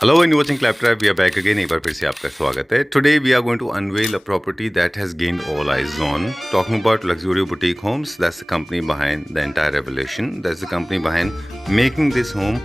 Hello and you're watching Claptrap. We are back again. एक बार फिर से आपका स्वागत है. Today we are going to unveil a property that has gained all eyes on. Talking about Luxury Boutique Homes. That's the company behind the entire revelation. That's the company behind making this home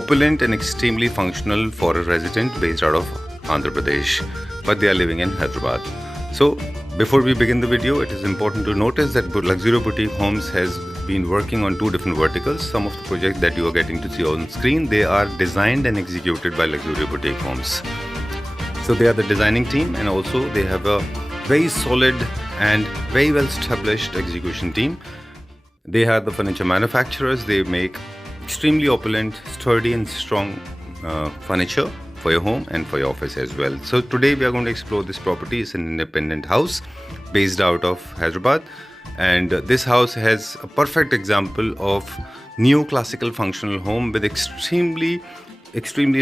opulent and extremely functional for a resident based out of Andhra Pradesh, but they are living in Hyderabad. So before we begin the video, it is important to notice that Luxury Boutique Homes has been working on two different verticals. Some of the projects that you are getting to see on screen, they are designed and executed by Luxury Boutique Homes. So they are the designing team, and also they have a very solid and very well established execution team. They are the furniture manufacturers. They make extremely opulent, sturdy and strong furniture for your home and for your office as well. So today we are going to explore this property. It's an independent house based out of Hyderabad, and this house has a perfect example of neoclassical functional home with extremely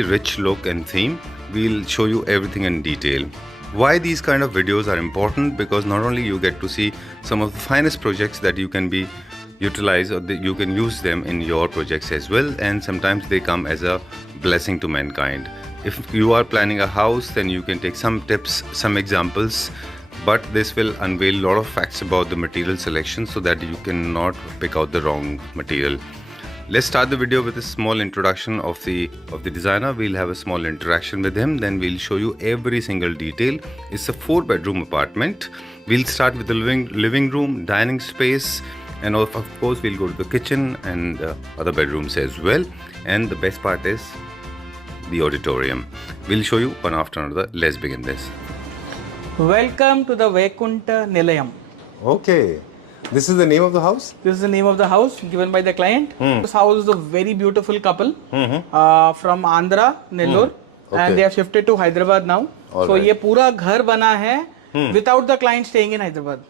rich look and theme. We'll show you everything in detail. Why these kind of videos are important? Because not only you get to see some of the finest projects that you can be utilize, or you can use them in your projects as well, and sometimes they come as a blessing to mankind. If you are planning a house, then you can take some tips, some examples, but this will unveil a lot of facts about the material selection so that you cannot pick out the wrong material. Let's start the video with a small introduction of the designer. We'll have a small interaction with him, then we'll show you every single detail. It's a 4-bedroom apartment. We'll start with the living room, dining space, and of course we'll go to the kitchen and other bedrooms as well. And the best part is the auditorium. We'll show you one after another. Let's begin this. Welcome to the Vaikunta Nilayam. Okay. This is the name of the house? This is the name of the house given by the client. This house is a very beautiful couple from Andhra, Nellore, and they have shifted to Hyderabad now. All so right. ये पूरा घर बना है without the client staying in Hyderabad.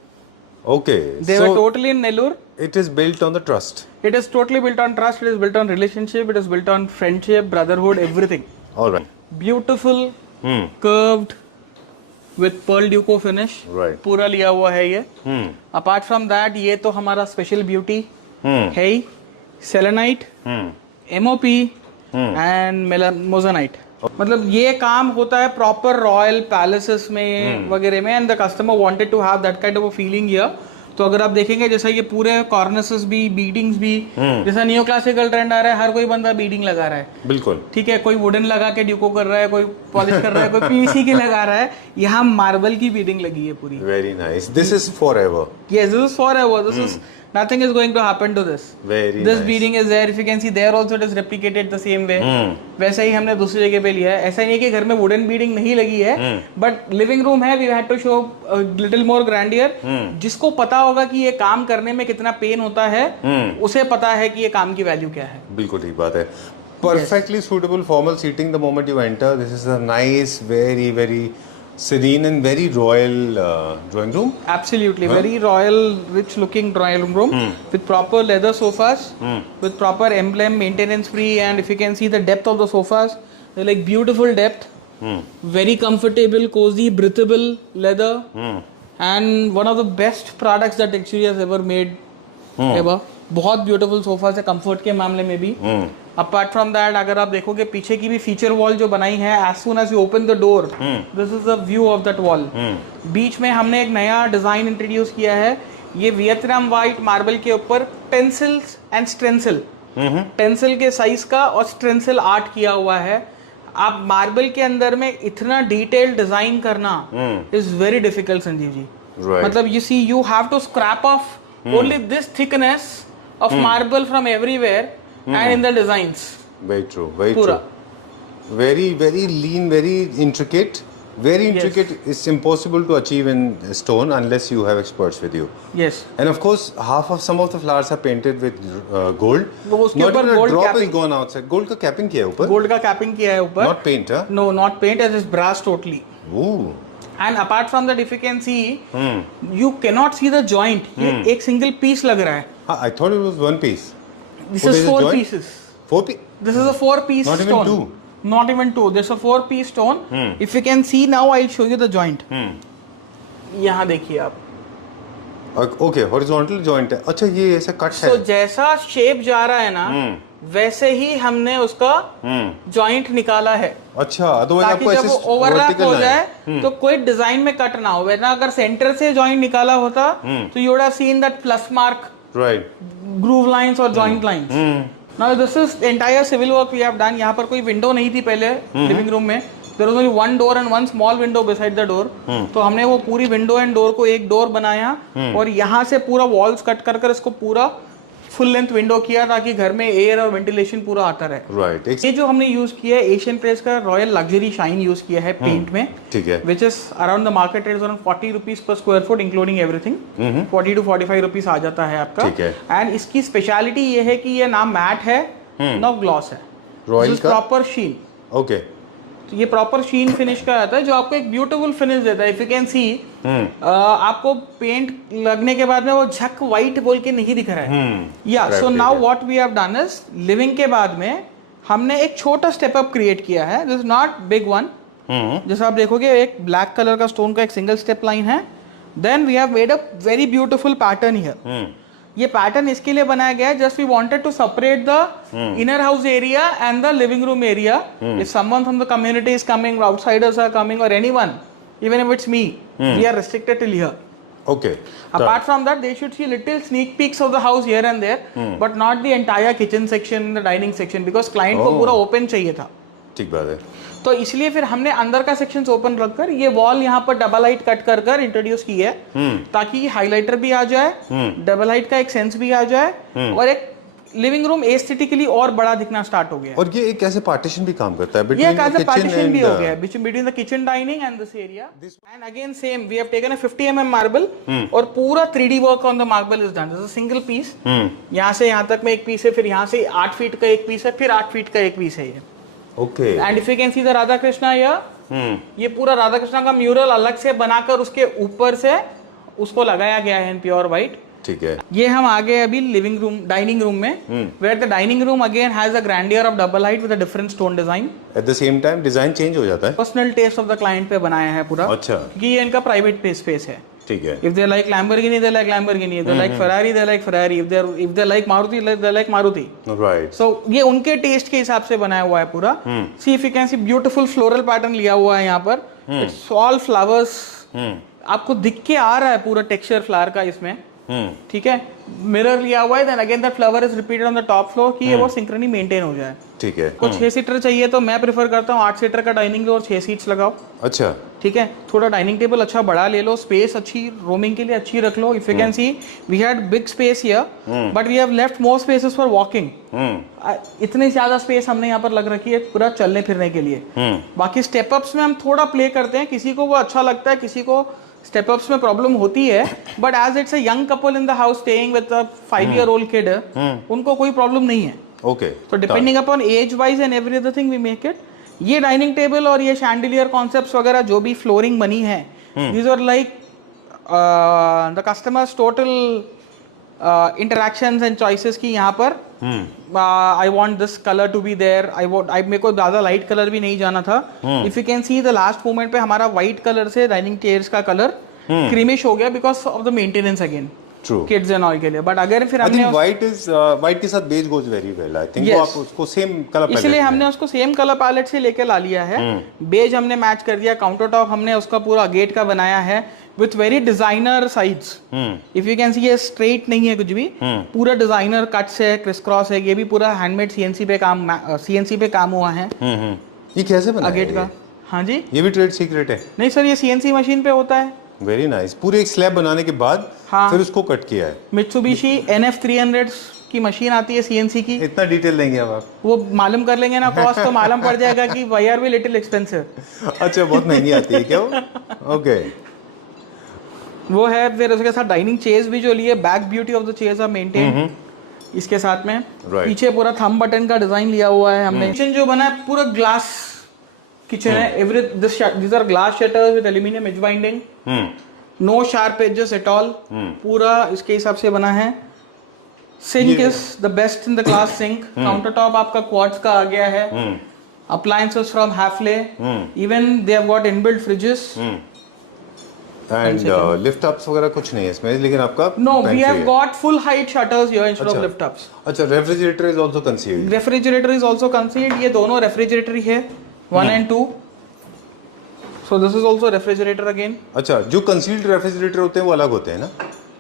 Okay. They were totally in Nellore. It is built on the trust. It is totally built on trust. It is built on relationship. It is built on friendship, brotherhood, everything. All right. Beautiful, curved, with pearl duco finish. Right. पूरा लिया हुआ है ये. Apart from that, ये तो हमारा special beauty है ही. Selenite, MOP and moissanite. मतलब ये काम होता है proper royal palaces में वगैरह में, and the customer wanted to have that kind of a feeling here. तो अगर आप देखेंगे जैसा ये पूरे कॉर्निसेस भी, बीडिंग्स भी, जैसा नियो क्लासिकल ट्रेंड आ रहा है, हर कोई बंदा बीडिंग लगा रहा है. बिल्कुल. ठीक है, कोई वुडन लगा के ड्यूको कर रहा है, कोई पॉलिश कर रहा है, कोई पीवीसी की लगा रहा है. यहाँ मार्बल की बीडिंग लगी है पूरी. Very nice. This is forever. Yes, this is forever. This is nothing is going to happen to this. Very This nice. beading is there. If you can see there also it is replicated the same way. वैसा ही हमने दूसरी जगह पे लिया है. ऐसा नहीं है कि घर में वुडन बीडिंग नहीं लगी है, बट लिविंग रूम है. We had to show a little more grandeur. जिसको पता होगा कि ये काम करने में कितना पेन होता है, उसे पता है कि ये काम की वैल्यू क्या है. बिल्कुल ठीक बात है. Perfectly suitable formal seating the moment you enter. This is a nice, very serene and very royal drawing room. Absolutely, very royal, rich-looking drawing room with proper leather sofas, with proper emblem, maintenance-free, and if you can see the depth of the sofas, they're like beautiful depth, very comfortable, cozy, breathable leather, and one of the best products that Luxury has ever made ever. बहुत beautiful sofas है comfort के मामले में भी. Apart from that अगर आप देखोगे पीछे की भी फीचर वॉल जो बनाई है, as soon as you open the door, this is the view of that wall. बीच में हमने एक नया डिजाइन इंट्रोड्यूस किया है. ये वियतनाम व्हाइट मार्बल के ऊपर पेंसिल्स एंड स्ट्रेंसिल, पेंसिल के साइज का और स्ट्रेंसिल आर्ट किया हुआ है. आप मार्बल के अंदर में इतना डिटेल डिजाइन करना is very difficult Sanjeev ji. मतलब you see you have to scrap off only this thickness of marble from everywhere and in the designs. Very true. Very Pura. true. Very lean, very intricate. Very intricate. It's impossible to achieve in stone unless you have experts with you. Yes. And of course, some of the flowers are painted with gold. वो उसके Not ऊपर even a gold drop capping. is gone outside. Gold का capping किया है ऊपर. Gold का capping किया है ऊपर. Not paint, huh? No, not paint. It is brass totally. Ooh. And apart from that, if you can see, you cannot see the joint. ये एक single piece लग रहा है. I thought it was one piece. This Oh, is there's a 4 joint? pieces. 4 piece? This is a 4-piece Not stone. even two. Not even 2. There's a 4-piece stone. If you can see now, I'll show you the joint. यहाँ देखिए आप. Okay horizontal joint है. अच्छा ये ऐसा cut है. So जैसा shape जा रहा है ना, वैसे ही हमने उसका जॉइंट निकाला है, अच्छा, तो ताकि आपको जब ऐसे वो ओवरलैप vertical हो ना जाए है। तो कोई डिजाइन में कट ना हो। वरना अगर सेंटर से जॉइंट निकाला होता तो you would have seen that plus mark, right. Groove lines और joint lines. Now this is entire civil work we have done. यहाँ पर कोई विंडो नहीं थी पहले लिविंग रूम में, there was only one door and one small window beside the door. तो हमने वो पूरी विंडो एंड डोर को एक डोर बनाया और यहाँ से पूरा वॉल्स कट कर कर इसको पूरा फुल लेंथ विंडो किया, ताकि घर में एयर और वेंटिलेशन पूरा आता रहे। राइट। ये जो हमने यूज किया है एशियन पेंट्स का रॉयल लग्जरी शाइन यूज किया है पेंट में, ठीक है। Which is around the market rate around 40 rupees per square foot including everything. 40 to 45 rupees आ जाता है आपका। ठीक है। एंड इसकी स्पेशलिटी ये है कि ये ना मैट है ना ग्लॉस है, रॉयल का प्रॉपर शीन। ओके। तो ये प्रॉपर शीन फिनिश का आता है जो आपको एक ब्यूटीफुल फिनिश देता है। इफ यू कैन सी आपको पेंट लगने के बाद में वो झक व्हाइट बोल के नहीं दिख रहा है। या so now what we have done is living के बाद में हमने एक छोटा स्टेप अप क्रिएट किया है। This is not big one. जैसे आप देखोगे एक ब्लैक कलर का स्टोन का एक सिंगल स्टेप लाइन है। Then we have made a very beautiful pattern here. ये पैटर्न इसके लिए बनाया गया है just we wanted to separate the inner house area and the living room area. If someone from the community is coming, outsiders are coming और anyone, even if it's me, we are restricted till here. Okay. Apart from that, they should see little sneak peeks of the house here and there, but not the entire kitchen section, the dining section, because client को पूरा open चाहिए था। ठीक बात है। तो इसलिए फिर हमने अंदर का सेक्शन ओपन रखकर ये वॉल यहाँ पर डबल हाइट कट कर कर इंट्रोड्यूस की है, ताकि हाइलाइटर भी आ जाए, डबल हाइट का एक सेंस भी आ जाए और एक लिविंग रूम एस्थेटिकली और बड़ा दिखना स्टार्ट हो गया। और ये एक ऐसे पार्टीशन भी काम करता है ये between एक the ऐसे kitchen पार्टीशन भी हो and गया है between the kitchen dining and this area. And again same we have taken a 50 mm marble और पूरा 3D work on the marble is done. This is a single piece. यहाँ से यहाँ तक में एक पीस है, फिर यहाँ से 8 फीट का एक पीस है, फिर 8 फीट का एक पीस है ये। Okay. And if you can see the Radha Krishna ये पूरा राधा कृष्णा का म्यूरल अलग से बनाकर उसके ऊपर से उसको लगाया गया है इन प्योर व्हाइट। ठीक है। ये हम आ गए अभी लिविंग रूम डाइनिंग रूम में, where the dining room again has a grandeur of double height with a different stone design. At the same time design change हो जाता है। Personal taste of the client पे बनाया है पूरा। अच्छा। क्योंकि ये इनका प्राइवेट स्पेस है। ठीक है। If they like Lamborghini, they like Lamborghini. If they like Ferrari, they like Ferrari. If they like Maruti, they like Maruti. Right. So ये उनके टेस्ट के हिसाब से बनाया हुआ है पूरा। See if you can see beautiful floral pattern लिया हुआ है यहाँ पर। It's all flowers. आपको दिख के आ रहा है पूरा टेक्सचर फ्लावर का इसमें। ठीक है। मिरर लिया हुआ है, then again that flower is repeated on the top floor कि ये वो सिंक्रोनी मेंटेन हो जाए। ठीक है। कुछ 6 सीटर चाहिए तो मैं प्रेफर करता हूँ 8 सीटर का डाइनिंग और 6 सीट्स लगाओ। अच्छा। ठीक है। थोड़ा डाइनिंग टेबल अच्छा बड़ा ले लो, स्पेस अच्छी रोमिंग के लिए अच्छी रख लो। If you can see we had big space here but we have left more spaces for walking. इतनी ज्यादा स्पेस हमने यहाँ पर लग रखी है पूरा चलने फिरने के लिए। बाकी स्टेप अप्स में हम थोड़ा प्ले करते हैं, किसी को वो अच्छा लगता है, किसी को स्टेप अप्स में प्रॉब्लम होती है, but as it's a young couple in the house staying with a 5-year-old kid, उनको कोई प्रॉब्लम नहीं है। ओके। तो depending upon age wise and every other thing we make it. ये डाइनिंग टेबल और ये शैंडिलियर कॉन्सेप्ट्स वगैरह जो भी फ्लोरिंग बनी है, these are like the customers total interactions and choices की यहाँ पर। I want this colour to be there, मेरे को ज्यादा लाइट कलर भी नहीं जाना था। If you can see the last moment पे हमारा व्हाइट कलर से डाइनिंग चेयर्स का कलर क्रीमिश हो गया because of the maintenance again kids and all के लिए। बट अगर फिर हमने व्हाइट के साथ beige goes very well. I think आप उसको सेम कलर पैलेट, इसलिए हमने उसको सेम कलर पैलेट से लेके ला लिया है। बेज हमने मैच कर दिया। काउंटर टॉप हमने उसका पूरा गेट का बनाया है with very designer sides. If you can सी ये स्ट्रेट नहीं है कुछ भी, पूरा डिजाइनर कट्स है, क्रिस क्रॉस है। ये भी पूरा हैंडमेड सीएनसी पे काम हुआ है। ये कैसे बना गेट का? हाँ जी, ये भी ट्रेड सीक्रेट है? नहीं सर, ये सीएनसी मशीन पे होता है। Very nice. पूरे एक स्लैब बनाने के बाद फिर उसको कट किया है। मित्सुबिशी NF300 की मशीन आती है सीएनसी की। इतना डिटेल देंगे अब आप? वो मालूम कर लेंगे ना कॉस्ट, तो मालूम पड़ जाएगा कि why are we little expensive. अच्छा, बहुत महंगी आती है क्या वो? ओके। वो है। फिर उसके साथ डाइनिंग चेयर्स भी जो लिए, back beauty of the chairs are maintain इसके साथ में। पीछे पूरा थंब बटन का डिजाइन लिया हुआ है हमने। किचन जो बना है पूरा ग्लास किचन है। these are glass shutters with aluminum edge binding, no sharp edges at all। पूरा इसके हिसाब से बना है। Sink is the best in the class sink. Counter top आपका क्वार्ट्ज का आ गया है। Appliances from Hafele, even they have got inbuilt fridges. And lift ups वगैरह कुछ नहीं है इसमें, लेकिन आपका No, we pantry have है। got full height shutters here instead of अच्छा। lift ups. अच्छा, refrigerator is also concealed. Refrigerator is also concealed. ये दोनों refrigerator ही है, 1 and 2. So this is also refrigerator again. अच्छा, जो कंसील्ड रेफ्रिजरेटर होते हैं वो अलग होते हैं ना,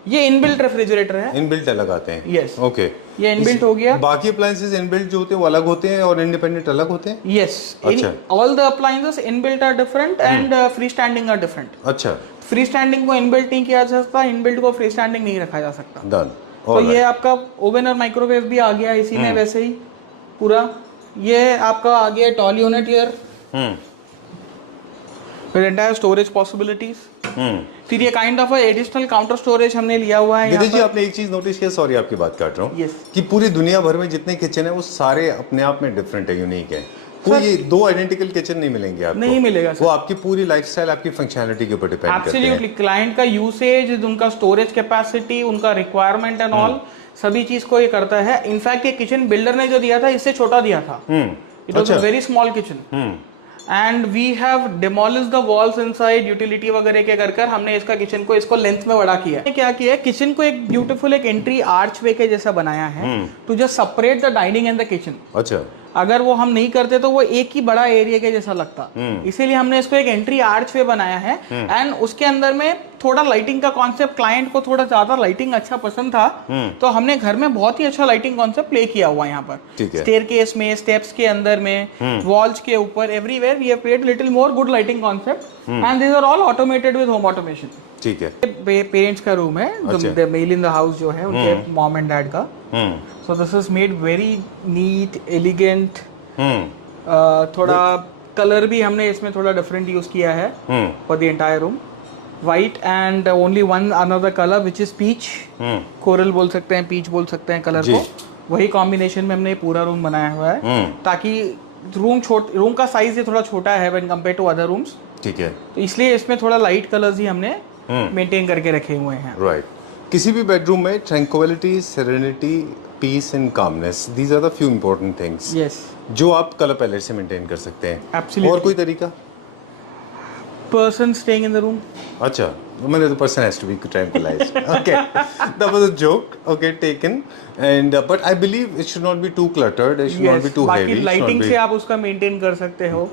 ये इनबिल्ट रेफ्रिजरेटर है. इनबिल्ट अलग आते हैं। Yes. ओके, ये इनबिल्ट हो गया. बाकी अप्लायंसेस इनबिल्ट जो होते हैं वो अलग होते हैं और इंडिपेंडेंट अलग होते हैं। Yes. अच्छा। All the appliances inbuilt are different and freestanding are different. अच्छा, फ्रीस्टैंडिंग को इनबिल्ट नहीं किया जा सकता, इनबिल्ट को फ्रीस्टैंडिंग नहीं रखा जा सकता. डन। तो ये आपका ओवन और माइक्रोवेव भी आ गया इसी में वैसे ही पूरा. ये आपका आ गया tall unit here with entire storage possibilities. फिर ये kind of additional counter storage हमने लिया हुआ है. विदेश जी, आपने एक चीज नोटिस किया, सॉरी आपकी बात काट रहा हूँ, Yes. कि पूरी दुनिया भर में जितने किचन है वो सारे अपने आप में डिफरेंट है, यूनिक है। कोई ये दो आइडेंटिकल किचन नहीं मिलेंगे आपको। नहीं मिलेगा सर. वो आपकी पूरी लाइफस्टाइल, आपकी फंक्शनैलिटी के ऊपर डिपेंड करते हैं। एब्सोल्युटली. क्लाइंट का यूसेज, उनका स्टोरेज कैपेसिटी, उनका रिक्वायरमेंट एंड ऑल, सभी चीज को ये करता है. इनफैक्ट ये किचन बिल्डर ने जो दिया था इससे छोटा दिया था. It was a very small kitchen and we have demolish the walls inside. Utility वगैरह के कर हमने इसका किचन को इसको लेंथ में बड़ा किया है. क्या किया है, किचन को एक ब्यूटीफुल एक एंट्री आर्च वे के जैसा बनाया है to just separate the dining and the kitchen. अच्छा, अगर वो हम नहीं करते तो वो एक ही बड़ा एरिया के जैसा लगता. इसीलिए हमने इसको एक एंट्री आर्च वे बनाया है एंड उसके अंदर में थोड़ा लाइटिंग का कॉन्सेप्ट, क्लाइंट को थोड़ा ज्यादा लाइटिंग अच्छा पसंद था तो हमने घर में बहुत ही अच्छा लाइटिंग कॉन्सेप्ट प्ले किया हुआ है यहाँ पर. स्टेयरकेस में, स्टेप्स के अंदर में, वॉल्स के ऊपर, everywhere we have created little more good lighting concept and these are all automated with home automation. ठीक है। पेरेंट्स का रूम है, the male in the house जो है उनके मॉम एंड डैड का. So this is made very neat, elegant. थोड़ा colour भी हमने इसमें थोड़ा डिफरेंट यूज किया है for the entire room. White and only one another colour which is peach. Coral बोल सकते हैं, पीच बोल सकते हैं कलर को. वही कॉम्बिनेशन में हमने पूरा रूम बनाया हुआ है ताकि रूम का साइज ये थोड़ा छोटा है when compare to other rooms. ठीक है, तो इसलिए इसमें थोड़ा लाइट कलर्स ही हमने मेंटेन करके रखे हुए हैं. राइट. किसी भी बेडरूम में tranquility, serenity, peace and calmness, these are the few important things yes, जो आप कलर पैलेट से मेंटेन कर सकते हैं. Absolutely. और कोई तरीका? person staying in the room. अच्छा, मैंने the person has to be tranquilized. Okay, that was a joke. Okay, taken. And but I believe it should not be too cluttered. It should not be too heavy. बाकी lighting से आप उसका maintain कर सकते हो.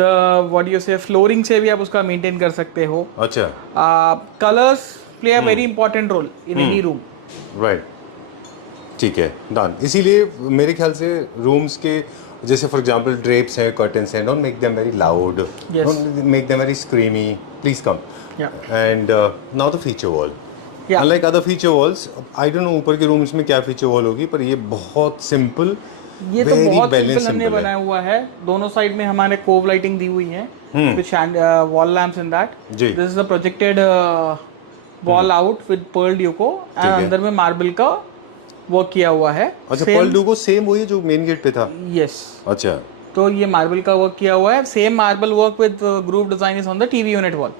The what you say flooring से भी आप उसका मेंटेन कर सकते हो. अच्छा. Colours play a very important role in any room. Right. ठीक है, डन. इसीलिए मेरे ख्याल से रूम्स के जैसे फॉर एग्जांपल ड्रेप्स हैं, कर्टन्स हैं, don't make them very loud, don't make them very स्क्रीमी, please come. And now the feature wall. Unlike other feature walls, I don't know ऊपर के रूम्स में क्या फीचर वॉल होगी, पर ये बहुत सिंपल, ये तो बहुत सिंपल हमने बनाया हुआ है. दोनों साइड में हमारे कोव लाइटिंग दी हुई है with wall lamps in that. This is the projected wall out with pearl duco and अंदर में मार्बल का वर्क किया हुआ है. अच्छा, पर्ल ड्यूको सेम वही जो मेन गेट पे था? यस. अच्छा, तो ये मार्बल का वर्क किया हुआ है. Same marble work with groove design is on the TV unit wall.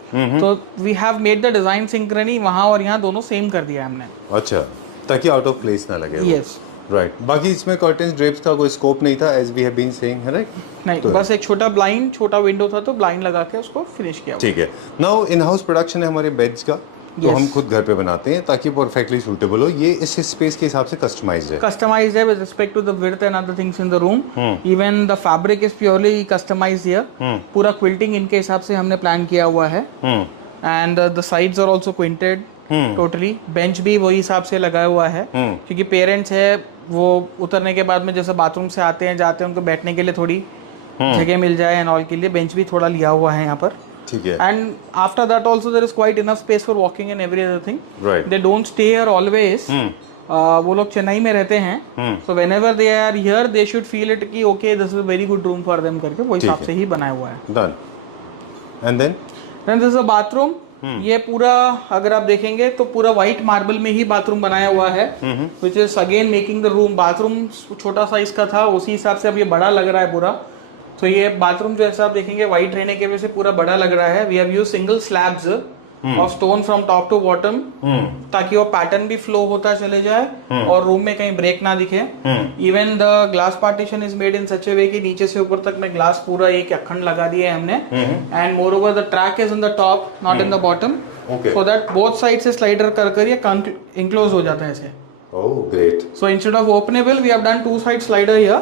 तो we have made the design synchrony, वहां और यहाँ दोनों सेम कर दिया हमने. अच्छा, ताकि आउट ऑफ प्लेस ना लगे. Yes, right. बाकी इसमें कर्टन्स, ड्रेप्स का कोई स्कोप नहीं था, as we have been saying, है राइट? नहीं, तो बस एक छोटा ब्लाइंड, छोटा विंडो था तो ब्लाइंड लगा के उसको फिनिश किया. ठीक है. नाउ इन हाउस प्रोडक्शन है हमारे बेड्स का, तो हम खुद घर पे बनाते हैं ताकि परफेक्टली सूटेबल हो. ये इस स्पेस के हिसाब से कस्टमाइज्ड है. कस्टमाइज्ड है with respect to the width and other things in the room. Even the fabric is purely customised here. पूरा क्विल्टिंग इनके हिसाब से हमने प्लान किया हुआ है. And the sides are also quilted totally. Bench भी वही हिसाब से लगाया हुआ है क्योंकि पेरेंट्स है, वो उतरने के बाद में जैसे बाथरूम से आते हैं जाते हैं, उनको बैठने के लिए थोड़ी जगह मिल जाए एंड ऑल के लिए बेंच भी थोड़ा लिया हुआ है यहाँ पर. ठीक है. And after that also there is quite enough space for walking and every other thing. They don't stay here always. वो लोग चेन्नई में रहते हैं, so whenever they are here they should feel it कि okay this is a very good room for them करके वो हिसाब से ही बनाया हुआ है. Done. And then this is a bathroom. ये पूरा अगर आप देखेंगे तो पूरा व्हाइट मार्बल में ही बाथरूम बनाया हुआ है, which is again making the room. Bathroom छोटा साइज का था, उसी हिसाब से अब ये बड़ा लग रहा है पूरा. तो ये बाथरूम जो ऐसा आप देखेंगे व्हाइट रहने की वजह से पूरा बड़ा लग रहा है. We have used single slabs of stone from top to bottom, ताकि वो पैटर्न भी फ्लो होता चले जाए और रूम में कहीं ब्रेक ना दिखे. Even the glass partition is made in such a way कि नीचे से ऊपर तक में ग्लास पूरा एक अखंड लगा दिए हमने. And more over the track is in the top, not in the bottom, so that both side से स्लाइडर कर ये इंक्लोज हो जाता है ऐसे. Oh, great. So instead of openable, we have done two side slider here,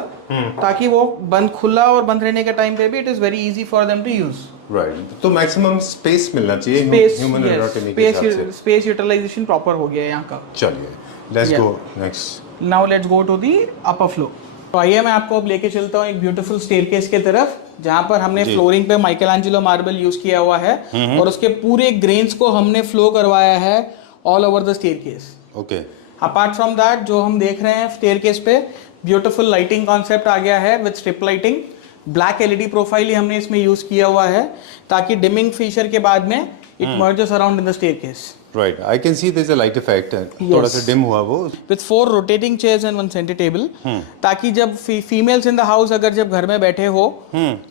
ताकि वो बंद खुला और बंद रहने के टाइम पे भी it is very easy for them to use. Right. तो maximum space मिलना चाहिए Space, human yes, anatomy के हिसाब से. space utilization proper हो गया है यहाँ का. चलिए, let's Yeah. go next. Now let's go to the upper floor. तो आइए मैं आपको अब लेके चलता हूँ एक ब्यूटीफुल स्टेयरकेस के तरफ, जहाँ पर हमने फ्लोरिंग पे माइकलएंजेलो मार्बल यूज किया हुआ है और उसके पूरे ग्रेन्स को हमने फ्लो करवाया है all over the staircase. Okay. Apart from that जो हम देख रहे हैं स्टेयरकेस पे ब्यूटीफुल लाइटिंग कॉन्सेप्ट आ गया है with strip lighting. Black LED profile ही हमने इसमें यूज किया हुआ है ताकि डिमिंग फीचर के बाद में it merges around in the staircase. Right. I can see there's a light effect. थोड़ा सा dim हुआ वो. With 4 rotating chairs and 1 center table, ताकि जब फीमेल्स इन द हाउस अगर जब घर में बैठे हो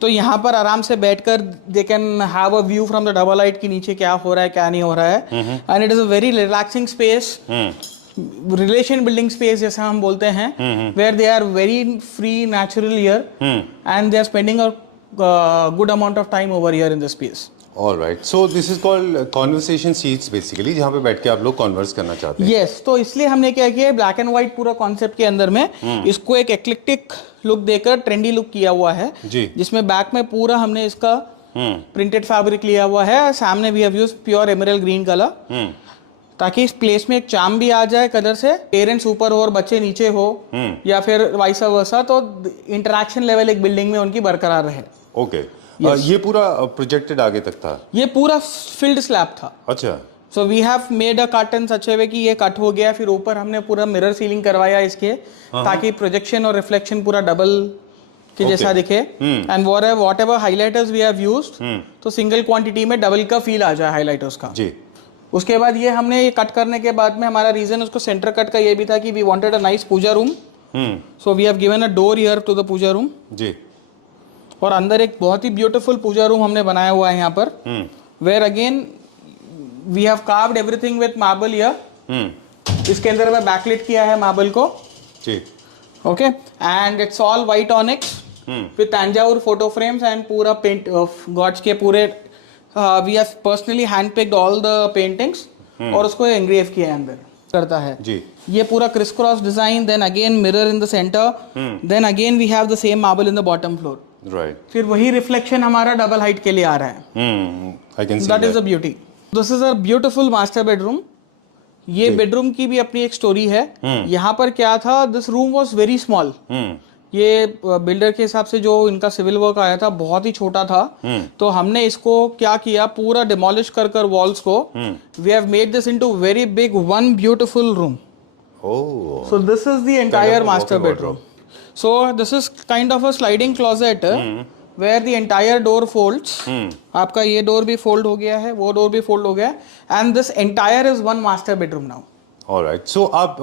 तो यहाँ पर आराम से बैठकर they can have a view from the double light कि नीचे क्या हो रहा है क्या नहीं हो रहा है. And it is a very relaxing space, relation building space जैसा हम बोलते हैं, where they are very free natural here and they are spending a good amount of time over here in the space. All right. So this is called conversation seats basically, जहाँ पे बैठ के आप लोग कॉन्वर्स करना चाहते हैं. Yes, तो इसलिए हमने क्या किया है ब्लैक एंड व्हाइट पूरा कॉन्सेप्ट के अंदर में इसको एक एक्लिक्टिक लुक देकर ट्रेंडी लुक किया हुआ है जी. जिसमें बैक में पूरा हमने इसका प्रिंटेड फैब्रिक लिया हुआ है. सामने we have used pure emerald green colour ताकि इस प्लेस में एक चार्म भी आ जाए कलर से. पेरेंट्स ऊपर हो और बच्चे नीचे हो या फिर वाइस वर्सा, तो इंटरेक्शन लेवल एक बिल्डिंग में उनकी बरकरार रहे. Okay. ये पूरा प्रोजेक्टेड आगे तक था. ये पूरा फिल्ड स्लैब था. अच्छा. So we have made a curtain such a way कि ये कट हो गया. फिर ऊपर हमने पूरा मिरर सीलिंग करवाया इसके ताकि प्रोजेक्शन और रिफ्लेक्शन पूरा डबल के जैसा दिखे. And whatever highlighters we have used, तो सिंगल क्वांटिटी में डबल का फील आ जाए हाईलाइटर्स का. जी. उसके बाद ये हमने ये कट करने के बाद में हमारा रीजन उसको सेंटर कट का ये भी था कि we wanted a nice puja room. So we have given a door here to the puja room. जी. और अंदर एक बहुत ही ब्यूटीफुल पूजा रूम हमने बनाया हुआ है यहाँ पर, where again we have carved everything with marble here. इसके अंदर मैं बैकलिट किया है मार्बल को. जी. Okay, and it's all white onyx with Thanjavur photo frames and पूरा पेंट गॉड्स के पूरे we have personally hand picked all the paintings और उसको एंग्रेव किया है अंदर करता है जी. ये पूरा criss cross design, then again mirror in the centre, then again we have the same marble in the bottom floor. Right. फिर वही रिफ्लेक्शन हमारा डबल हाइट के लिए आ रहा है. I can see that is that. The beauty. This is a beautiful master bedroom. ये bedroom की भी अपनी एक स्टोरी है. यहाँ पर क्या था, this room was very small. ये बिल्डर के हिसाब से जो इनका सिविल वर्क आया था बहुत ही छोटा था. तो हमने इसको क्या किया, पूरा डिमोलिश कर वॉल्स को we have made this into very big one beautiful room. Oh. So this is the entire Kind of a master walk-in bedroom. So this is kind of a sliding closet where the entire door folds. आपका ये door भी fold हो गया है, वो door भी fold हो गया है, and this entire is one master bedroom now. All right. So आप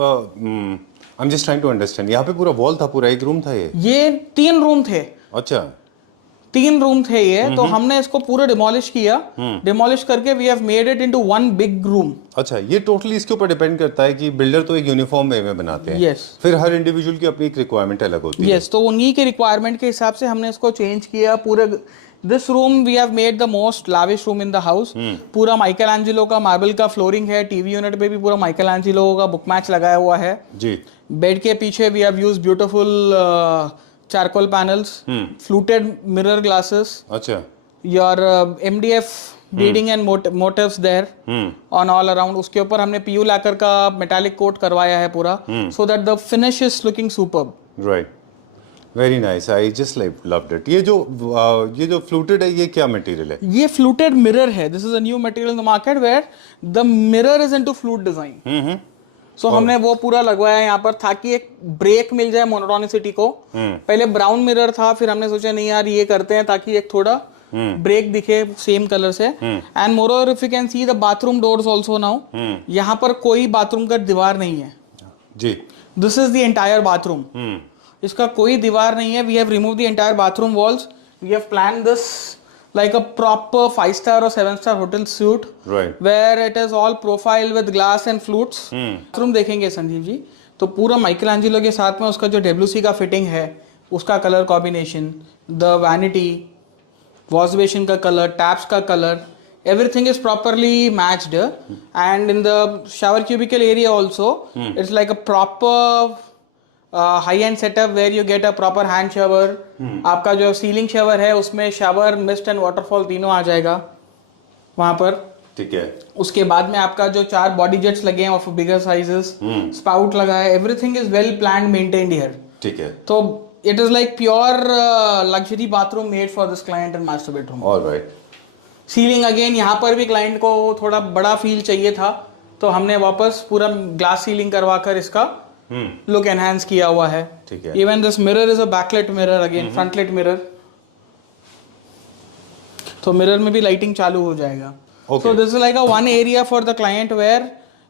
I'm just trying to understand. यहाँ पे पूरा वॉल था, पूरा एक रूम था ये. ये 3 रूम थे. अच्छा. 3 रूम थे ये, तो हमने इसको पूरा डिमोलिश किया. डिमोलिश करके we have made it into one big room. अच्छा, ये टोटली इसके ऊपर डिपेंड करता है कि बिल्डर तो एक यूनिफॉर्म वे में बनाते हैं. Yes. फिर हर इंडिविजुअल की अपनी एक रिक्वायरमेंट अलग होती है. यस, तो उन्हीं के रिक्वायरमेंट के हिसाब से हमने इसको चेंज किया. पूरे this room we have made the most lavish room in the house. पूरा माइकलएंजेलो का मार्बल का फ्लोरिंग है. टीवी यूनिट पे भी पूरा माइकलएंजेलो का बुक मैच लगाया हुआ है. जी. बेड के पीछे we have used beautiful charcoal panels, fluted mirror glasses, अच्छा. Your MDF beading and motifs there on all around. उसके ऊपर हमने PU लैकर का मेटालिक कोट करवाया है पूरा, so that the finish is looking superb. Right. Very nice. I just loved it. ये जो फ्लूटेड है, ये क्या मटेरियल है? ये फ्लूटेड मिरर है. This is a new material in the market where the mirror is into flute design. So हमने वो पूरा लगवाया यहाँ पर ताकि एक ब्रेक मिल जाए मोनोटोनिसिटी को. पहले ब्राउन मिरर था, फिर हमने सोचा नहीं यार ये करते हैं ताकि एक थोड़ा ब्रेक दिखे सेम कलर से. And more if you can see the bathroom doors also now, यहाँ पर कोई बाथरूम का दीवार नहीं है. जी. This is the entire bathroom. इसका कोई दीवार नहीं है. We have remove the entire bathroom walls. We have plan this like a proper 5-star or 7-star hotel suite, Right. where it is all profile with glass and flutes. Bathroom देखेंगे संजीव जी तो पूरा Michelangelo के साथ में उसका जो WC का fitting है, उसका colour combination, the vanity, wash basin का कलर, टैप्स का colour, everything is properly matched. And in the shower cubicle area also, it's like a proper high-end setup where you get a proper hand shower. आपका जो ceiling shower है उसमें shower, mist and waterfall तीनों आ जाएगा वहां पर. ठीक है. उसके बाद में आपका जो 4 बॉडी जेट्स लगे हैं ऑफ बिगर साइजेस, स्पाउट लगा है, everything is well planned, maintained here. ठीक है. तो it is like pure luxury bathroom made for this client and master bedroom. Alright. Ceiling again यहाँ पर भी क्लाइंट को थोड़ा बड़ा फील चाहिए था तो हमने वापस पूरा ग्लास सीलिंग करवाकर इसका लुक एनहांस किया हुआ है. ठीक है. Even this mirror is a backlight mirror, again frontlight mirror. तो मिरर में भी लाइटिंग चालू हो जाएगा. So this is like a one area for the client where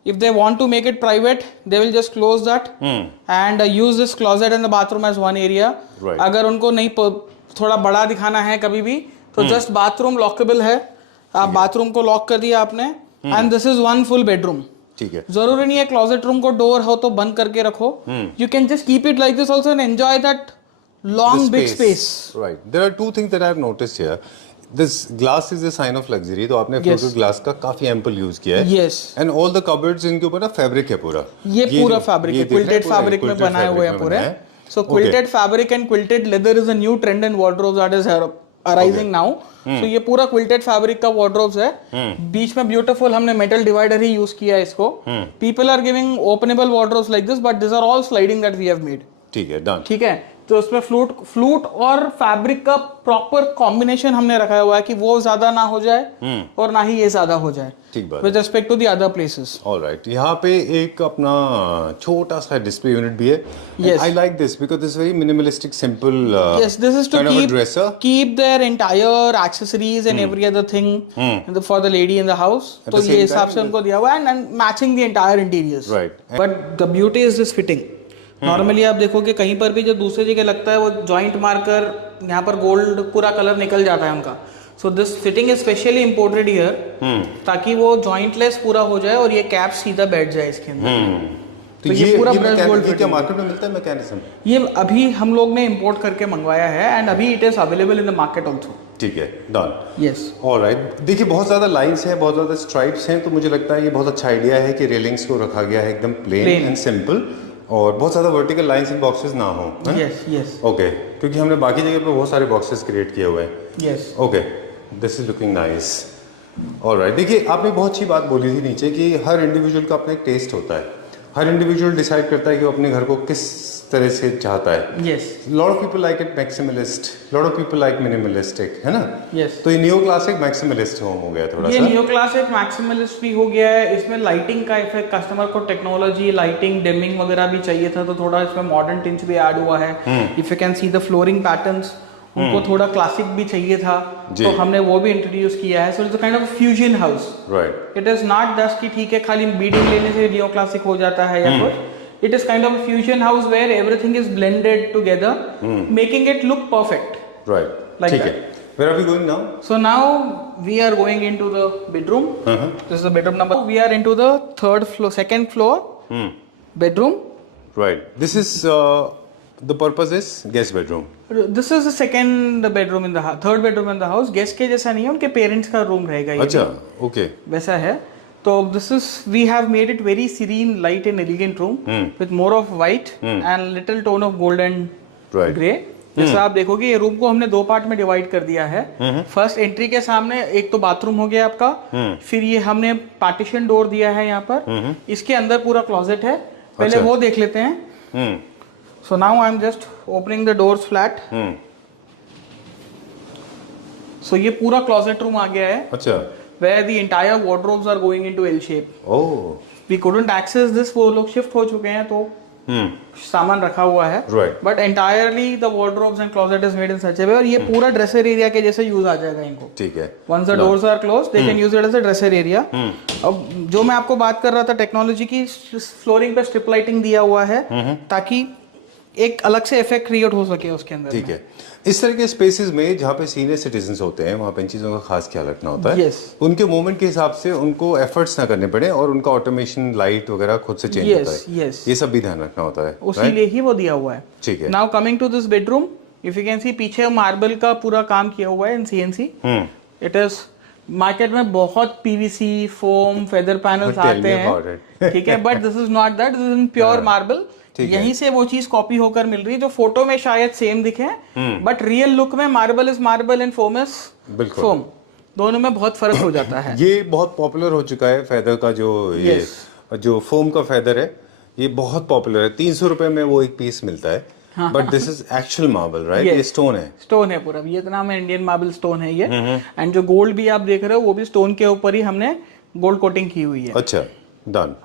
if they want to make it private, they will just close that and use this closet and the bathroom as one area. Right. अगर उनको नहीं थोड़ा बड़ा दिखाना है कभी भी तो just bathroom lockable है. आप bathroom को lock कर दिया आपने and this is one full bedroom. ठीक है. जरूरी नहीं है closet room को door हो तो बंद करके रखो. You can just keep it like this also and enjoy that long The big space. Right. There are two things that I have noticed here. This glass is a sign of luxury. तो आपने fluted glass का काफी ample use किया है. Yes. And all the cupboards इनके ऊपर ना fabric है पूरा. ये पूरा फैब्रिक है, क्विल्टेड फैब्रिक में बनाए हुए हैं पूरे. So quilted fabric and quilted leather is a new trend in wardrobes that is arising now. So ये पूरा quilted fabric का wardrobes है. बीच में beautiful हमने metal divider ही यूज किया है इसको. People are giving openable wardrobes like this, but these are all sliding that we have made. ठीक है. Done. ठीक है. तो उसमें फ्लूट और फैब्रिक का प्रॉपर कॉम्बिनेशन हमने रखा हुआ है कि वो ज्यादा ना हो जाए और ना ही ये ज्यादा हो जाए. ठीक बात. With respect to the other places. All right. यहाँ पे एक अपना छोटा सा डिस्प्ले यूनिट भी है. Yes. I like this because this is very minimalistic, simple. Yes, this is to kind of a dresser. keep their entire accessories and every other thing for the lady in the house. At तो the ये same हिसाब time, से उनको दिया हुआ है and matching the entire interiors. Right. But the beauty is this fitting. Normally आप देखोगे कहीं पर भी जो दूसरी जगह लगता है वो जॉइंट मार्कर यहाँ पर गोल्ड पूरा कलर निकल जाता है उनका. So this fitting is specially imported here ताकि वो जॉइंटलेस पूरा हो जाए और ये कैप सीधा बैठ जाए इसके अंदर. तो ये पूरा क्या मार्केट में मिलता है मैकेनिज्म? ये अभी हम लोग ने इंपोर्ट करके मंगवाया है एंड अभी it is available in the market also. ठीक है. डन. यस. ऑलराइट. देखिए बहुत ज़्यादा लाइंस हैं, बहुत ज़्यादा स्ट्राइप्स हैं, तो मुझे लगता है ये बहुत अच्छा आइडिया है कि रेलिंग्स को रखा गया है एकदम प्लेन एंड सिंपल और बहुत ज़्यादा वर्टिकल लाइंस एंड बॉक्सेस ना हो. Yes yes. ओके. क्योंकि हमने बाकी जगह पे बहुत सारे बॉक्सेस क्रिएट किए हुए हैं. Yes. Okay. This is looking nice. Alright. देखिए आपने बहुत अच्छी बात बोली थी नीचे कि हर इंडिविजुअल का अपना एक टेस्ट होता है. हर इंडिविजुअल डिसाइड करता है कि वो अपने घर को किस तरह से चाहता है. Yes. Lot of people like it maximalist, lot of people like minimalistic, है ना? यस. तो ये नियो क्लासिक मैक्सिमलिस्ट होम हो गया थोड़ा ये सा. नियो क्लासिक मैक्सिमलिस्ट भी हो गया है. इसमें लाइटिंग का इफेक्ट, कस्टमर को टेक्नोलॉजी, लाइटिंग, डिमिंग वगैरह भी चाहिए था तो थोड़ा इसमें मॉडर्न टिंच भी ऐड हुआ है. If you can see the flooring patterns, उनको थोड़ा क्लासिक भी चाहिए था तो हमने वो भी इंट्रोड्यूस किया है. So it's a kind of fusion house. Right. It is not just कि ठीक है खाली बीडिंग लेने से नियो क्लासिक हो जाता है या कुछ. It is kind of a fusion house where everything is blended together, making it look perfect. Right. Like ठीक है. Where are we going now? So now we are going into the bedroom. This is the bedroom number. We are into the second floor bedroom. Right. This is the purpose is guest bedroom. This is the second bedroom in the house. Third bedroom in the house. Guest के जैसा नहीं है, उनके parents का room रहेगा ये. अच्छा. Okay. वैसा है. So this is, we have made it very serene, light and elegant room with more of white and little tone of gold and grey. जैसा आप देखोगे ये रूम को हमने 2 पार्ट में डिवाइड कर दिया है. फर्स्ट एंट्री के सामने एक तो बाथरूम हो गया आपका, फिर ये हमने पार्टीशन डोर दिया है यहाँ पर. इसके अंदर पूरा क्लोजेट है. पहले वो देख लेते हैं. So now I am just opening the doors flat. So ये पूरा क्लोजेट रूम आ गया है. अच्छा. Where the entire wardrobes are going into L shape. Oh. We couldn't access this, वो लोग शिफ्ट हो चुके हैं तो सामान रखा हुआ है. Right. But entirely the wardrobes and closet is made in such a way और ये पूरा ड्रेसर एरिया के जैसे यूज आ जाएगा इनको. ठीक है. Once the doors are closed, they can use it as a dresser area. अब जो मैं आपको बात कर रहा था टेक्नोलॉजी की, फ्लोरिंग पे स्ट्रिप लाइटिंग दिया हुआ है ताकि एक अलग से इफेक्ट क्रिएट हो सके उसके अंदर। ठीक है, इस तरह के स्पेसेस में जहाँ पे सीनियर सिटीजन्स होते हैं वहाँ पे इन चीज़ों का खास ख्याल रखना होता है। Yes. उनके मूवमेंट के हिसाब से उनको एफर्ट्स ना करने पड़े और उनका ऑटोमेशन लाइट वगैरह खुद से चेंज होता है। yes. ये सब भी ध्यान रखना होता है। उसीलिए ही वो दिया हुआ है। ठीक है। Now coming to this bedroom, if you can see पीछे मार्बल का पूरा काम किया हुआ है in CNC. It is market में बहुत पीवीसी, फोम, फेदर पैनल्स आते हैं, ठीक है, but this is not that, this is pure marble. यहीं से वो चीज कॉपी होकर मिल रही है जो फोटो में शायद सेम दिखे, बट रियल लुक में marble is marble and foam is foam, दोनों में बहुत फर्क हो जाता है। ये बहुत पॉपुलर हो चुका है फेदर का, जो ये जो फोम का फेदर है ये बहुत पॉपुलर है। 300 रुपए में वो एक पीस मिलता है, but this is actual marble, right? ये स्टोन है, स्टोन है पूरा, वियतनाम में इंडियन मार्बल स्टोन है ये। एंड जो गोल्ड भी आप देख रहे हो वो भी स्टोन के ऊपर ही हमने गोल्ड कोटिंग की हुई है। अच्छा, done,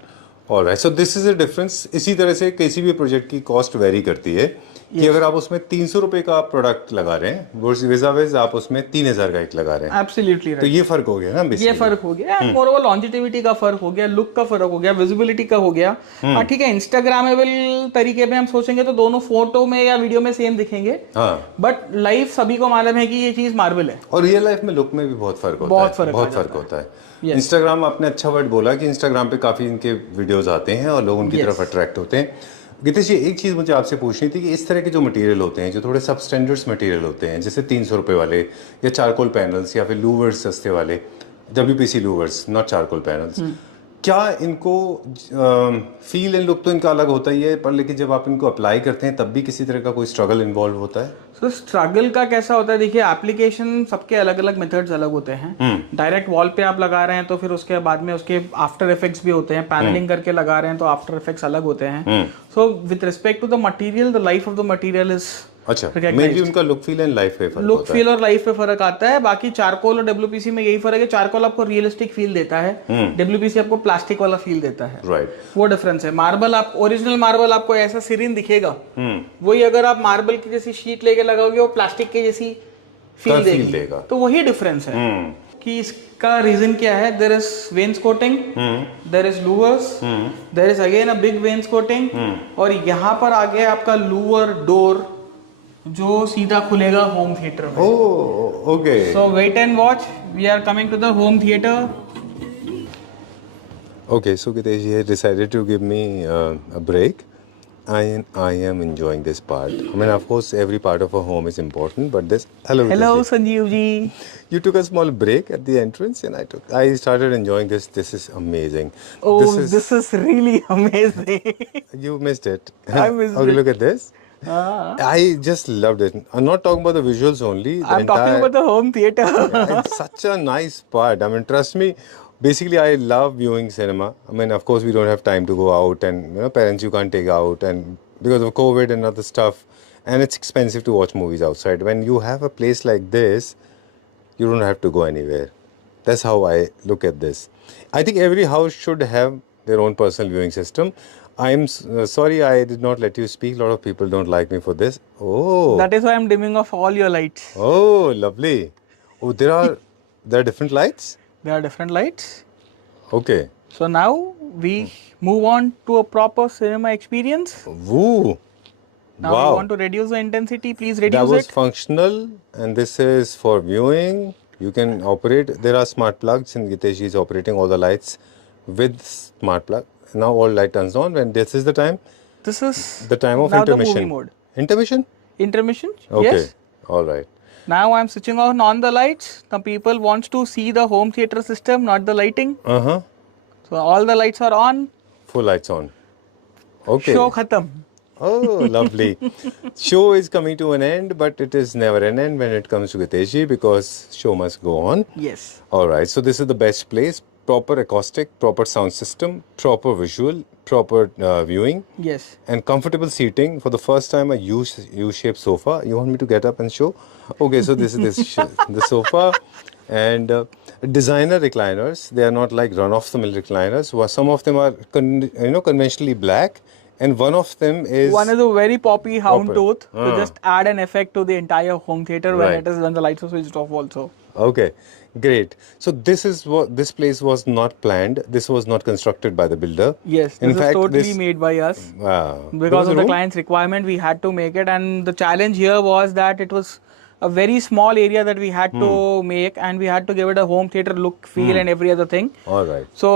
alright. So this is a difference. इसी तरह से किसी भी प्रोजेक्ट की कॉस्ट वेरी करती है कि अगर आप उसमें 300 रुपए का प्रोडक्ट लगा रहे हैं विज़ाविज़ आप उसमें 3000 का एक लगा रहे हैं। Absolutely right. तो ये फर्क हो गया ना, ये फर्क हो गया, मोरओवर लॉन्जिटिविटी का फर्क हो गया, लुक का फर्क हो गया, विजिबिलिटी का हो गया। हाँ ठीक है, इंस्टाग्रामेबल तरीके में हम सोचेंगे तो दोनों फोटो में या वीडियो में सेम दिखेंगे, बट लाइफ सभी को मालूम है कि ये चीज मार्बल है। और रियल लाइफ में लुक में भी बहुत फर्क होता है, बहुत फर्क होता है। इंस्टाग्राम, आपने अच्छा वर्ड बोला कि इंस्टाग्राम पे काफी इनके वीडियोस आते हैं और लोग उनकी तरफ अट्रैक्ट होते हैं। गितेश जी, एक चीज़ मुझे आपसे पूछनी थी कि इस तरह के जो मटेरियल होते हैं, जो थोड़े सब स्टैंडर्ड्स मटेरियल होते हैं, जैसे 300 रुपए वाले या चारकोल पैनल्स या फिर लूवर्स सस्ते वाले, WPC louvres, not charcoal panels, क्या इनको फील एंड लुक तो इनका अलग होता ही है, पर लेकिन जब आप इनको अप्लाई करते हैं तब भी किसी तरह का कोई स्ट्रगल इन्वॉल्व होता है? सो स्ट्रगल का कैसा होता है, देखिए एप्लीकेशन सबके अलग अलग मेथड्स अलग होते हैं। डायरेक्ट वॉल पे आप लगा रहे हैं तो फिर उसके बाद में उसके आफ्टर इफेक्ट्स भी होते हैं, पैनलिंग करके लगा रहे हैं तो आफ्टर इफेक्ट्स अलग होते हैं। So with respect to the material, the life of the material is अच्छा, मेनली उनका लुक फील एंड लाइफ पे फर्क लुक फील और लाइफ पे फर्क आता है। बाकी चारकोल और WPC में यही फर्क है, चारकोल आपको रियलिस्टिक फील देता है, WPC आपको प्लास्टिक वाला फील देता है, राइट? वो डिफरेंस है। मार्बल, आप ओरिजिनल मार्बल आपको ऐसा सिरीन दिखेगा, वही अगर आप मार्बल की जैसी शीट लेके लगाओगे वो प्लास्टिक की जैसी फील देगा, तो वही डिफरेंस है। कि इसका रीजन क्या है, there is wainscoting, there is louvers, there is again a big wainscoting, और यहाँ पर आगे आपका लूवर डोर जो सीधा खुलेगा होम थिएटर में। Oh, okay. So wait and watch, we are coming to the home theatre. Okay, so Gitesh ji has decided to give me a break. I am enjoying this part. I mean, of course, every part of a home is important, but this. Hello, Hello, Gitesh ji. Sanjeev ji. You took a small break at the entrance, and I started enjoying this. This is amazing. Oh, this is really amazing. You missed it. I missed okay, it. look at this. I just loved it. I'm not talking about the visuals only. I'm talking about the home theater. It's such a nice part. I mean, trust me. Basically, I love viewing cinema. I mean, of course, we don't have time to go out, and parents you can't take out, and because of COVID and other stuff, and it's expensive to watch movies outside. When you have a place like this, you don't have to go anywhere. That's how I look at this. I think every house should have their own personal viewing system. I'm sorry I did not let you speak. A lot of people don't like me for this. Oh. That is why I'm dimming off all your lights. Oh, lovely. Oh, there are different lights? There are different lights. Okay. So now we move on to a proper cinema experience. Woo. Now wow. we want to reduce the intensity. Please reduce That was it. functional, and this is for viewing. You can operate. There are smart plugs, and Gitesh is operating all the lights with smart plug. Now all light turns on when this is the time. This is the time of now intermission. the movie mode. Intermission? Intermission? Okay. Yes. All right. Now I'm switching on the lights. The people wants to see the home theater system, not the lighting. Uh-huh. So all the lights are on. Full lights on. Okay. Show khatam. Oh, lovely. Show is coming to an end, but it is never an end when it comes to Gitesh ji, because show must go on. Yes. All right. So this is the best place. Proper acoustic, proper sound system, proper visual, proper viewing. Yes. And comfortable seating. For the first time, a U-shaped sofa. You want me to get up and show? Okay, so this is the sofa. And designer recliners. They are not like run-off-the-mill recliners. Some of them are conventionally black, And one of them is One is a very poppy hound Popper. tooth to just add an effect to the entire home theater when Right. it is when the lights are switched off also. okay, great. So this is what this place was not planned. This was not constructed by the builder. Yes, In this fact, is totally this made by us. wow. There Because was a of the room? client's requirement, we had to make it, and the challenge here was that it was a very small area that we had to make, and we had to give it a home theater look, feel, and every other thing. All right. So,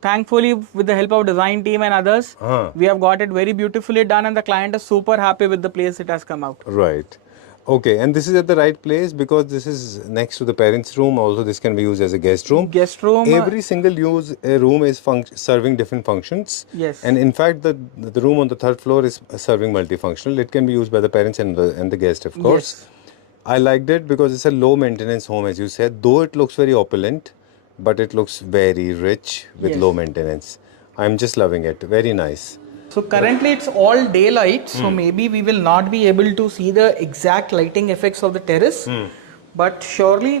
thankfully, with the help of design team and others, we have got it very beautifully done, and the client is super happy with the place it has come out. Right. Okay, and this is at the right place because this is next to the parents' room. Also, this can be used as a guest room. Guest room. Every single room is serving different functions. Yes. And in fact, the room on the third floor is serving multifunctional. It can be used by the parents and the guest, of course. Yes. I liked it because it's a low maintenance home, as you said. Though it looks very opulent, but it looks very rich with Yes. low maintenance. I'm just loving it. Very nice. So currently it's all daylight, so maybe we will not be able to see the exact lighting effects of the terrace. But surely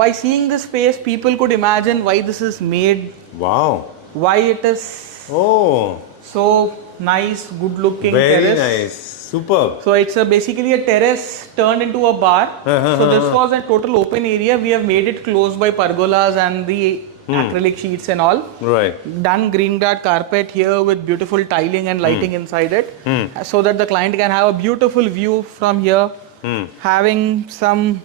by seeing this space, people could imagine why this is made, Wow. why it is Oh, so nice, good looking very terrace. nice. Superb. So it's basically a terrace turned into a bar. So this was a total open area. We have made it closed by pergolas and the acrylic sheets and all. Right. Done green dot carpet here with beautiful tiling and lighting inside it, so that the client can have a beautiful view from here, having some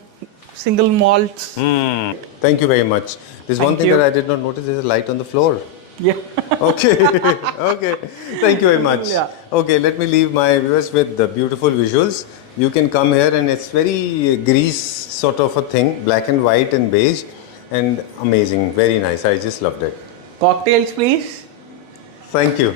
single malts. Thank you very much. There's one Thank thing you. that I did not notice. There's a light on the floor. Yeah. Okay. Okay. Thank you very much. Yeah. Okay, let me leave my viewers with the beautiful visuals. You can come here and it's very Greece sort of a thing, black and white and beige, and amazing. Very nice. I just loved it. Cocktails, please. Thank you.